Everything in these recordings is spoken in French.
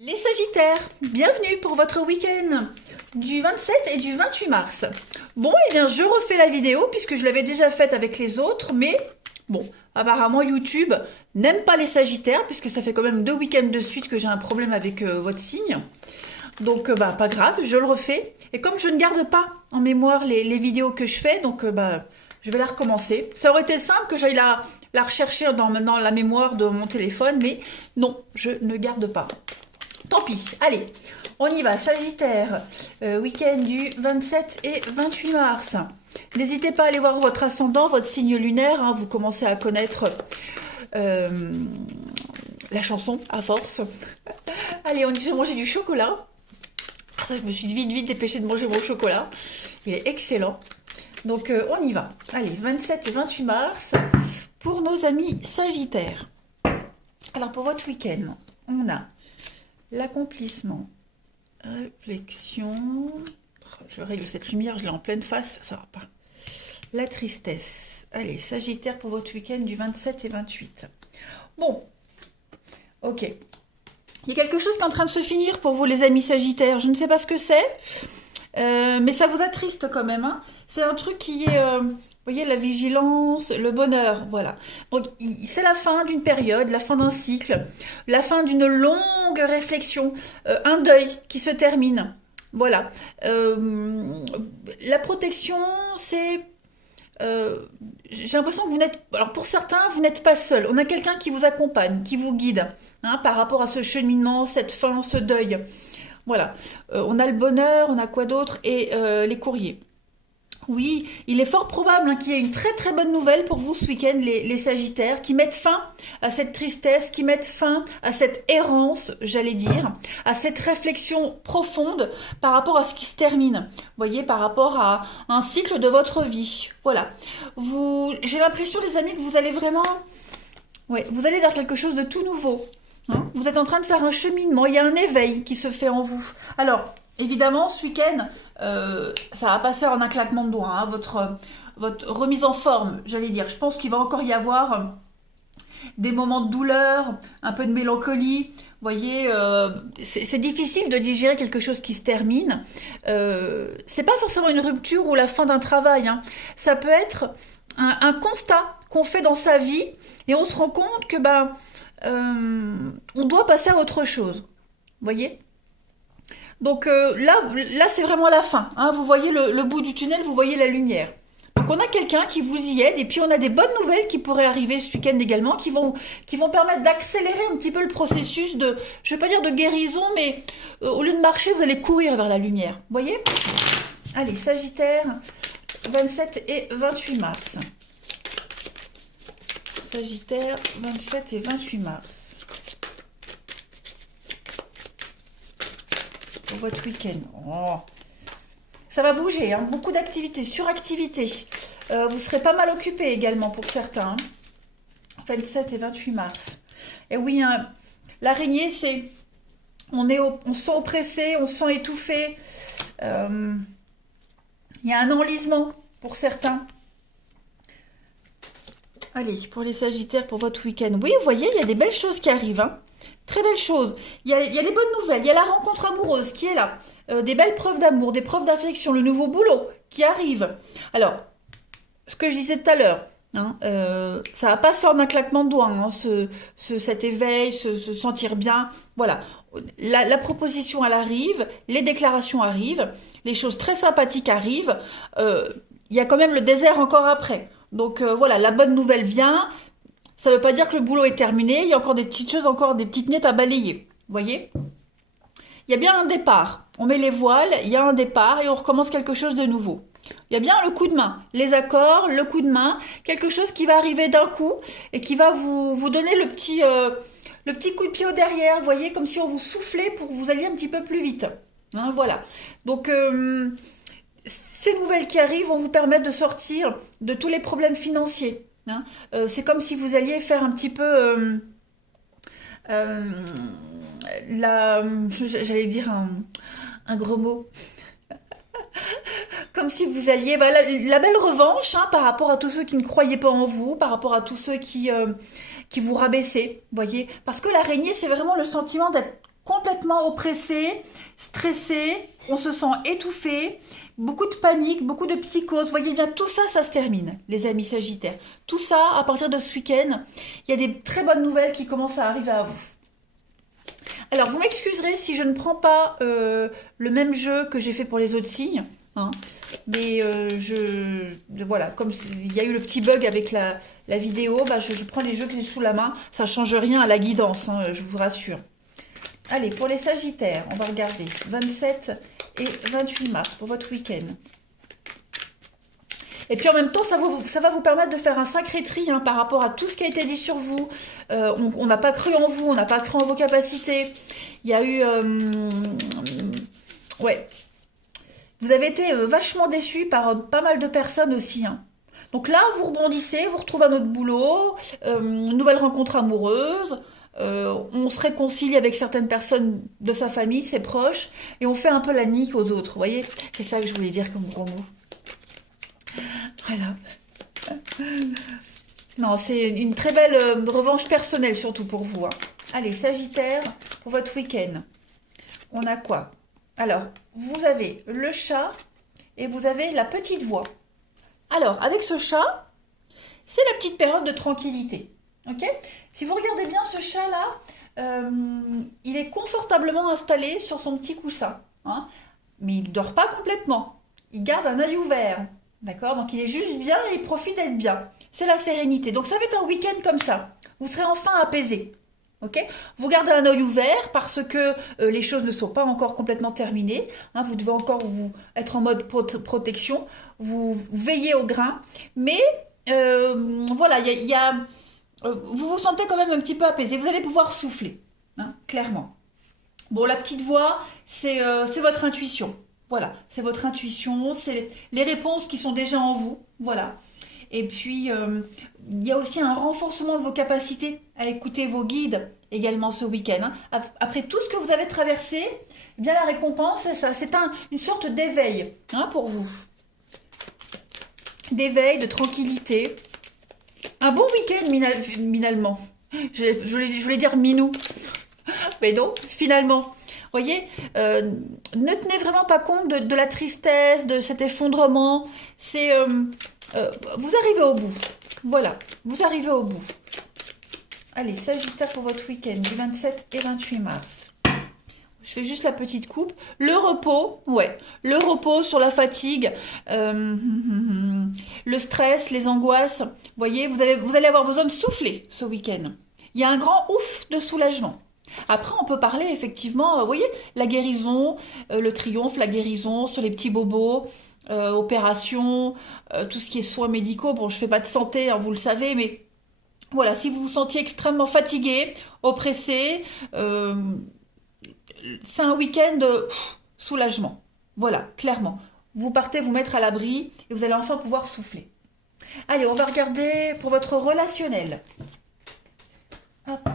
Les Sagittaires, bienvenue pour votre week-end du 27 et du 28 mars. Bon, eh bien, je refais la vidéo puisque je l'avais déjà faite avec les autres, mais bon, apparemment YouTube n'aime pas les Sagittaires puisque ça fait quand même 2 week-ends de suite que j'ai un problème avec votre signe. Donc, pas grave, je le refais. Et comme je ne garde pas en mémoire les vidéos que je fais, donc, je vais la recommencer. Ça aurait été simple que j'aille la rechercher dans la mémoire de mon téléphone, mais non, je ne garde pas. Tant pis, allez, on y va. Sagittaire, week-end du 27 et 28 mars. N'hésitez pas à aller voir votre ascendant, votre signe lunaire. Hein, vous commencez à connaître la chanson à force. Allez, j'ai mangé du chocolat. Je me suis vite dépêchée de manger mon chocolat. Il est excellent. Donc, on y va. Allez, 27 et 28 mars pour nos amis Sagittaires. Alors, pour votre week-end, on a l'accomplissement, réflexion, je règle cette lumière, je l'ai en pleine face, ça va pas. La tristesse. Allez, Sagittaire pour votre week-end du 27 et 28. Bon, ok. Il y a quelque chose qui est en train de se finir pour vous les amis Sagittaires, je ne sais pas ce que c'est, mais ça vous attriste quand même. Hein. C'est un truc qui est... vous voyez, la vigilance, le bonheur, voilà. Donc, c'est la fin d'une période, la fin d'un cycle, la fin d'une longue réflexion, un deuil qui se termine. Voilà. La protection, c'est... j'ai l'impression que vous n'êtes... Alors, pour certains, vous n'êtes pas seul. On a quelqu'un qui vous accompagne, qui vous guide, hein, par rapport à ce cheminement, cette fin, ce deuil. Voilà. On a le bonheur, on a quoi d'autre? Et les courriers. Oui, il est fort probable qu'il y ait une très bonne nouvelle pour vous ce week-end, les Sagittaires, qui mettent fin à cette tristesse, qui mettent fin à cette errance, j'allais dire, à cette réflexion profonde par rapport à ce qui se termine. Vous voyez, par rapport à un cycle de votre vie. Voilà. J'ai l'impression, les amis, que vous allez vraiment... Ouais, vous allez vers quelque chose de tout nouveau. Hein, vous êtes en train de faire un cheminement, il y a un éveil qui se fait en vous. Alors, évidemment, ce week-end, ça va passer en un claquement de doigts, hein, votre remise en forme, j'allais dire. Je pense qu'il va encore y avoir des moments de douleur, un peu de mélancolie. Vous voyez, c'est difficile de digérer quelque chose qui se termine. C'est pas forcément une rupture ou la fin d'un travail. Hein. Ça peut être un constat qu'on fait dans sa vie et on se rend compte que on doit passer à autre chose. Vous voyez ? Donc là c'est vraiment la fin. Hein. Vous voyez le bout du tunnel, vous voyez la lumière. Donc on a quelqu'un qui vous y aide et puis on a des bonnes nouvelles qui pourraient arriver ce week-end également, qui vont permettre d'accélérer un petit peu le processus de, je vais pas dire de guérison, mais au lieu de marcher, vous allez courir vers la lumière. Vous voyez ? Allez, Sagittaire, 27 et 28 mars. Sagittaire, 27 et 28 mars. Pour votre week-end. Oh. Ça va bouger, hein. Beaucoup d'activités, suractivités. Vous serez pas mal occupé également pour certains. 27 et 28 mars. Et oui, hein, l'araignée, c'est... On se sent oppressé, on se sent étouffé. Il y a un enlisement pour certains. Allez, pour les Sagittaires, pour votre week-end. Oui, vous voyez, il y a des belles choses qui arrivent. Hein. Très belles choses. Il y a des bonnes nouvelles. Il y a la rencontre amoureuse qui est là. Des belles preuves d'amour, des preuves d'affection. Le nouveau boulot qui arrive. Alors, ce que je disais tout à l'heure, hein, ça va pas se faire d'un claquement de doigts. Hein, cet éveil, se sentir bien. Voilà. La proposition, elle arrive. Les déclarations arrivent. Les choses très sympathiques arrivent. Il y a quand même le désert encore après. Donc voilà, la bonne nouvelle vient. Ça ne veut pas dire que le boulot est terminé. Il y a encore des petites choses, encore des petites miettes à balayer. Vous voyez ? Il y a bien un départ. On met les voiles, il y a un départ et on recommence quelque chose de nouveau. Il y a bien le coup de main, les accords, le coup de main, quelque chose qui va arriver d'un coup et qui va vous donner le petit coup de pied au derrière. Vous voyez, comme si on vous soufflait pour que vous alliez un petit peu plus vite. Hein, voilà. Donc... ces nouvelles qui arrivent vont vous permettre de sortir de tous les problèmes financiers. Hein. C'est comme si vous alliez faire un petit peu j'allais dire un gros mot. Comme si vous alliez... la belle revanche hein, par rapport à tous ceux qui ne croyaient pas en vous, par rapport à tous ceux qui vous rabaissaient, voyez. Parce que l'araignée, c'est vraiment le sentiment d'être complètement oppressé, stressé, on se sent étouffé, beaucoup de panique, beaucoup de psychose. Vous voyez bien, tout ça, ça se termine, les amis Sagittaires. Tout ça, à partir de ce week-end, il y a des très bonnes nouvelles qui commencent à arriver à vous. Alors, vous m'excuserez si je ne prends pas le même jeu que j'ai fait pour les autres signes. Hein, mais voilà, comme il y a eu le petit bug avec la vidéo, bah, je prends les jeux que j'ai sous la main. Ça ne change rien à la guidance, hein, je vous rassure. Allez, pour les Sagittaires, on va regarder 27 et 28 mars pour votre week-end. Et puis en même temps, ça va vous permettre de faire un sacré tri hein, par rapport à tout ce qui a été dit sur vous. On n'a pas cru en vous, on n'a pas cru en vos capacités. Il y a eu... ouais. Vous avez été vachement déçus par pas mal de personnes aussi. Hein. Donc là, vous rebondissez, vous retrouvez un autre boulot, une nouvelle rencontre amoureuse. On se réconcilie avec certaines personnes de sa famille, ses proches, et on fait un peu la nique aux autres. Vous voyez, c'est ça que je voulais dire comme gros mot. Voilà. Non, c'est une très belle revanche personnelle, surtout pour vous. Hein. Allez, Sagittaire, pour votre week-end. On a quoi? Alors, vous avez le chat et vous avez la petite voix. Alors, avec ce chat, c'est la petite période de tranquillité. Ok? Si vous regardez bien ce chat-là, il est confortablement installé sur son petit coussin. Hein, mais il ne dort pas complètement. Il garde un œil ouvert. D'accord? Donc il est juste bien et il profite d'être bien. C'est la sérénité. Donc ça va être un week-end comme ça. Vous serez enfin apaisé. Ok? Vous gardez un œil ouvert parce que les choses ne sont pas encore complètement terminées. Hein, vous devez encore être en mode protection. Vous veillez au grain. Mais voilà, vous vous sentez quand même un petit peu apaisé. Vous allez pouvoir souffler. Hein, clairement. Bon, la petite voix, c'est votre intuition. Voilà, c'est votre intuition, c'est les réponses qui sont déjà en vous, voilà. Et puis, il y a aussi un renforcement de vos capacités à écouter vos guides également ce week-end. Hein. Après tout ce que vous avez traversé, eh bien la récompense, c'est ça, c'est une sorte d'éveil hein, pour vous. D'éveil, de tranquillité. Un bon week-end, finalement. Je voulais dire minou, mais non, finalement. Voyez, ne tenez vraiment pas compte de la tristesse, de cet effondrement. C'est, vous arrivez au bout. Voilà, vous arrivez au bout. Allez, Sagittaire pour votre week-end du 27 et 28 mars. Je fais juste la petite coupe. Le repos, ouais, le repos sur la fatigue, le stress, les angoisses. Vous voyez, vous allez avoir besoin de souffler ce week-end. Il y a un grand ouf de soulagement. Après, on peut parler effectivement, vous voyez, la guérison, le triomphe, la guérison sur les petits bobos, opérations, tout ce qui est soins médicaux. Bon, je fais pas de santé, hein, vous le savez, mais voilà, si vous vous sentiez extrêmement fatigué, oppressé, c'est un week-end de soulagement. Voilà, clairement. Vous partez vous mettre à l'abri et vous allez enfin pouvoir souffler. Allez, on va regarder pour votre relationnel. Hop.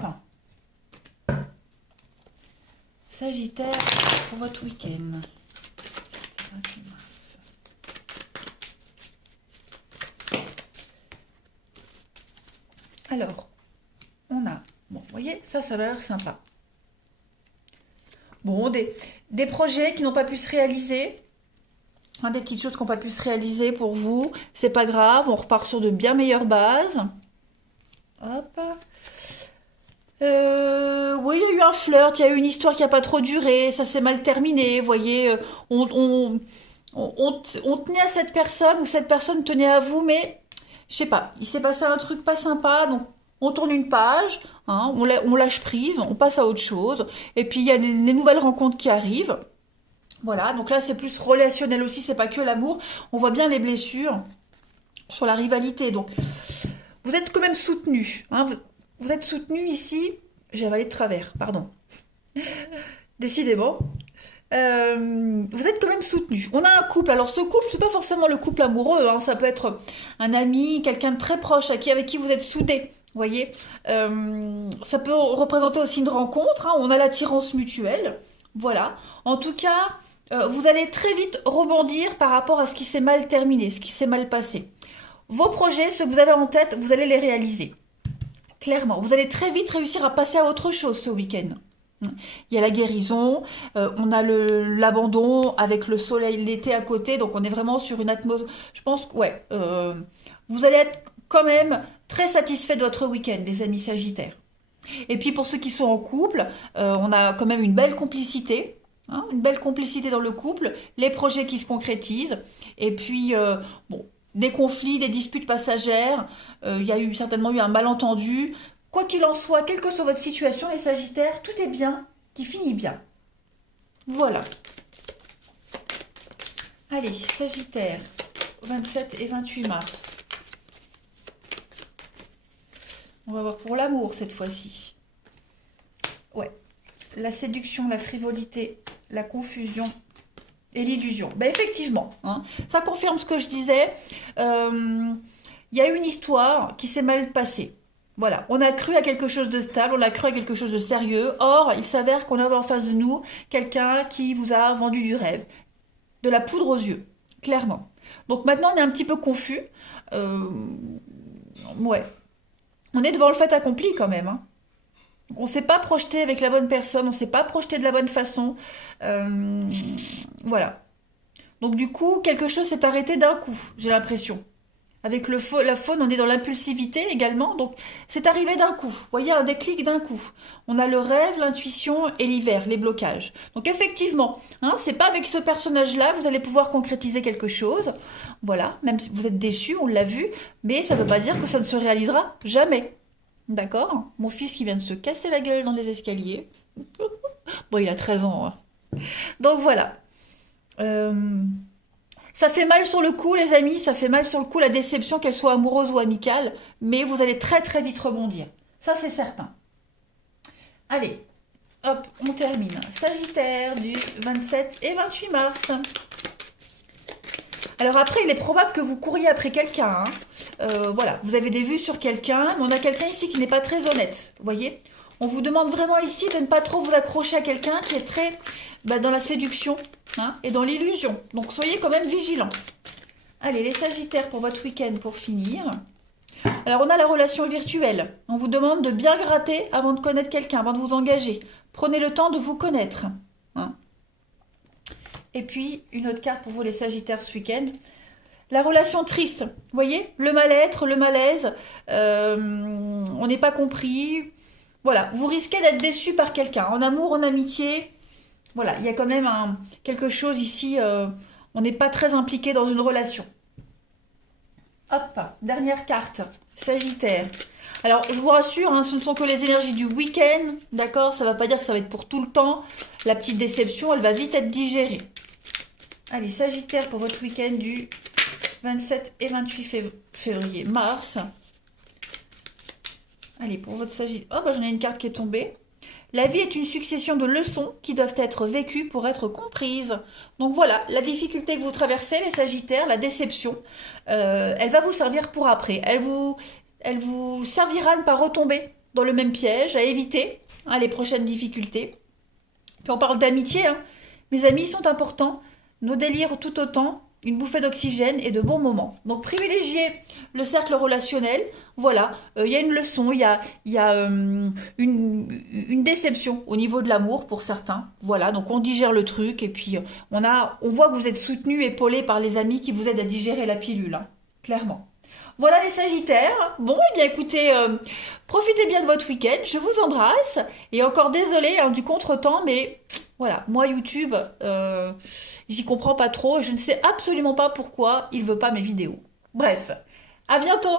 Sagittaire pour votre week-end. Alors, on a, bon, vous voyez, ça va l'air sympa. Bon, des projets qui n'ont pas pu se réaliser, hein, des petites choses qui n'ont pas pu se réaliser pour vous, c'est pas grave, on repart sur de bien meilleures bases. Hop. Oui, il y a eu un flirt, il y a eu une histoire qui n'a pas trop duré, ça s'est mal terminé, vous voyez, on tenait à cette personne ou cette personne tenait à vous, mais je sais pas, il s'est passé un truc pas sympa, donc on tourne une page, hein, on lâche prise, on passe à autre chose, et puis il y a les nouvelles rencontres qui arrivent. Voilà, donc là c'est plus relationnel aussi, c'est pas que l'amour, on voit bien les blessures sur la rivalité, donc vous êtes quand même soutenu, hein, vous êtes soutenu ici, j'ai avalé de travers, pardon. Décidément. Vous êtes quand même soutenu. On a un couple. Alors ce couple, c'est pas forcément le couple amoureux. Hein, ça peut être un ami, quelqu'un de très proche avec qui vous êtes soudés. Vous voyez. Ça peut représenter aussi une rencontre. Hein, on a l'attirance mutuelle. Voilà. En tout cas, vous allez très vite rebondir par rapport à ce qui s'est mal terminé, ce qui s'est mal passé. Vos projets, ceux que vous avez en tête, vous allez les réaliser. Clairement, vous allez très vite réussir à passer à autre chose ce week-end. Il y a la guérison, on a l'abandon avec le soleil l'été à côté, donc on est vraiment sur une atmosphère. Je pense que ouais, vous allez être quand même très satisfait de votre week-end, les amis Sagittaires. Et puis pour ceux qui sont en couple, on a quand même une belle complicité. Hein, une belle complicité dans le couple, les projets qui se concrétisent, et puis bon, des conflits, des disputes passagères, il y a certainement eu un malentendu. Quoi qu'il en soit, quelle que soit votre situation, les Sagittaires, tout est bien, qui finit bien. Voilà. Allez, Sagittaire, 27 et 28 mars. On va voir pour l'amour cette fois-ci. Ouais. La séduction, la frivolité, la confusion et l'illusion. Ben effectivement, hein, ça confirme ce que je disais. Il y a eu une histoire qui s'est mal passée. Voilà, on a cru à quelque chose de stable, on a cru à quelque chose de sérieux. Or, il s'avère qu'on a en face de nous quelqu'un qui vous a vendu du rêve, de la poudre aux yeux, clairement. Donc maintenant, on est un petit peu confus. Ouais, on est devant le fait accompli quand même. Hein. Donc on ne s'est pas projeté avec la bonne personne, on ne s'est pas projeté de la bonne façon. Voilà. Donc du coup, quelque chose s'est arrêté d'un coup, j'ai l'impression. Avec la faune, on est dans l'impulsivité également, donc c'est arrivé d'un coup. Vous voyez, un déclic d'un coup. On a le rêve, l'intuition et l'hiver, les blocages. Donc effectivement, hein, c'est pas avec ce personnage-là que vous allez pouvoir concrétiser quelque chose. Voilà, même si vous êtes déçu, on l'a vu, mais ça ne veut pas dire que ça ne se réalisera jamais. D'accord? Mon fils qui vient de se casser la gueule dans les escaliers. Bon, il a 13 ans. Hein. Donc voilà. Ça fait mal sur le coup, les amis, ça fait mal sur le coup la déception, qu'elle soit amoureuse ou amicale, mais vous allez très très vite rebondir. Ça, c'est certain. Allez, hop, on termine. Sagittaire du 27 et 28 mars. Alors après, il est probable que vous couriez après quelqu'un. Hein. Voilà, vous avez des vues sur quelqu'un, mais on a quelqu'un ici qui n'est pas très honnête. Vous voyez? On vous demande vraiment ici de ne pas trop vous accrocher à quelqu'un qui est très dans la séduction, hein, et dans l'illusion. Donc soyez quand même vigilants. Allez, les Sagittaires pour votre week-end pour finir. Alors on a la relation virtuelle. On vous demande de bien gratter avant de connaître quelqu'un, avant de vous engager. Prenez le temps de vous connaître. Hein. Et puis une autre carte pour vous les Sagittaires ce week-end. La relation triste. Vous voyez, le mal-être, le malaise. On n'est pas compris. Voilà, vous risquez d'être déçu par quelqu'un, en amour, en amitié. Voilà, il y a quand même quelque chose ici, on n'est pas très impliqué dans une relation. Hop, dernière carte, Sagittaire. Alors, je vous rassure, hein, ce ne sont que les énergies du week-end, d'accord? Ça ne va pas dire que ça va être pour tout le temps. La petite déception, elle va vite être digérée. Allez, Sagittaire pour votre week-end du 27 et 28 février, mars. Allez, pour votre Sagittaire... Oh, bah, j'en ai une carte qui est tombée. La vie est une succession de leçons qui doivent être vécues pour être comprises. Donc voilà, la difficulté que vous traversez, les Sagittaires, la déception, elle va vous servir pour après. Elle vous servira à ne pas retomber dans le même piège, à éviter hein, les prochaines difficultés. Puis on parle d'amitié. Hein. Mes amis sont importants, nos délires tout autant. Une bouffée d'oxygène et de bons moments. Donc privilégiez le cercle relationnel. Voilà, il y a une leçon, il y a une déception au niveau de l'amour pour certains. Voilà, donc on digère le truc et puis on voit que vous êtes soutenu, épaulé par les amis qui vous aident à digérer la pilule, hein, clairement. Voilà les Sagittaires. Bon, eh bien écoutez, profitez bien de votre week-end. Je vous embrasse. Et encore désolé hein, du contretemps, mais voilà, moi YouTube, j'y comprends pas trop et je ne sais absolument pas pourquoi il veut pas mes vidéos. Bref, à bientôt!